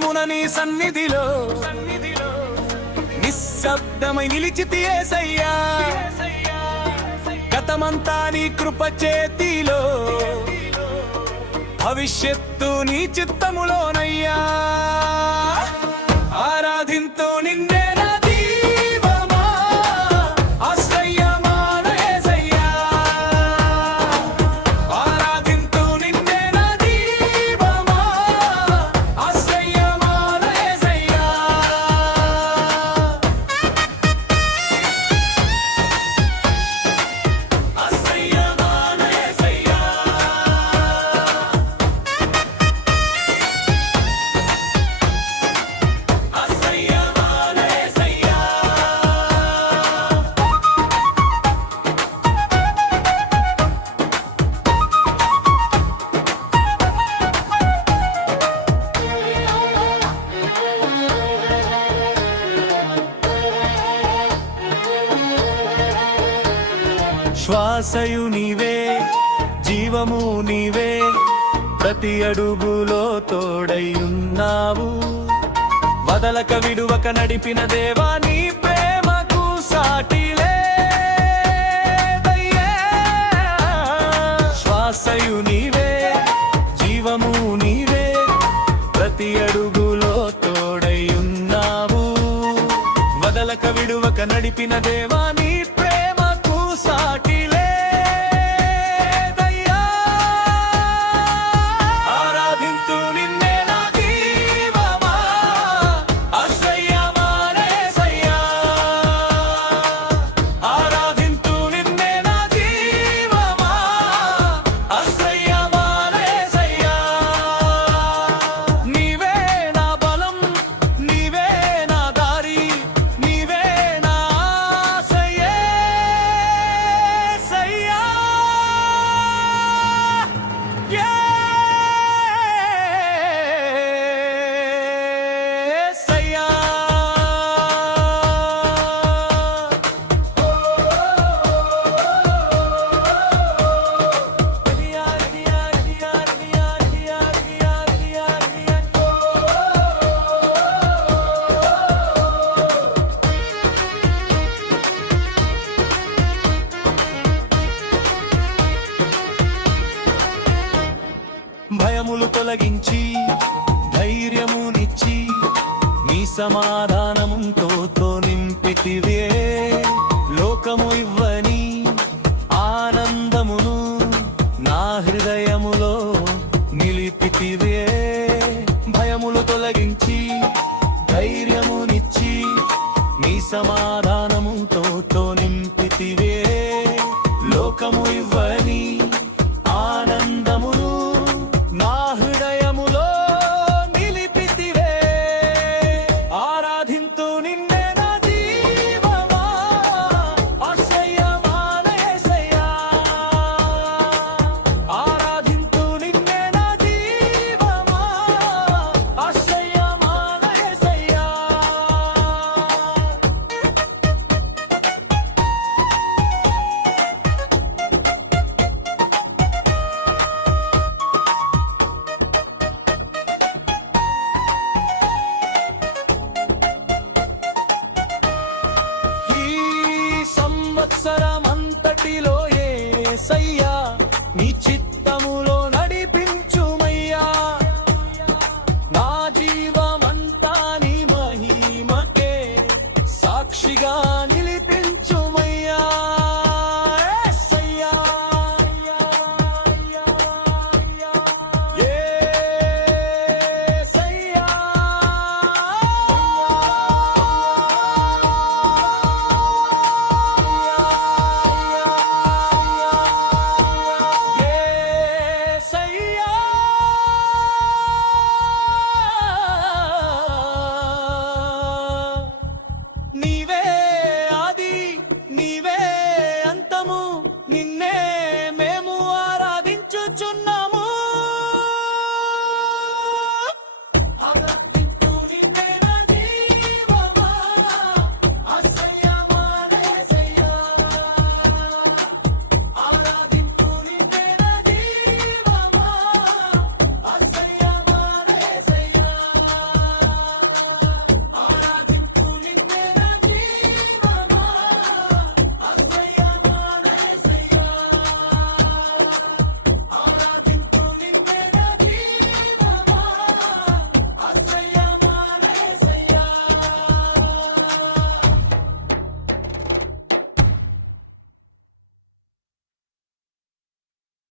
క్షణమున నీ సన్నిధిలో నిశ్శబ్దమై నిలిచి ఏసయ్యా గతమంతా నీ కృప చేతిలో భవిష్యత్తు నీ చిత్తములోనయ్యా. శ్వాసయు నీవే జీవము నీవే ప్రతి అడుగులో తోడయున్నావు వదలక విడువక నడిపిన దేవా నీ ప్రేమకు సాటి శ్వాసయు నీవే జీవము నీవే ప్రతి అడుగులో తోడయున్నావు వదలక విడువక నడిపిన దేవా తొలగించి ధైర్యమునిచ్చి మీ సమాధానముతో నింపితివే. లోకము ఇవ్వ জন্য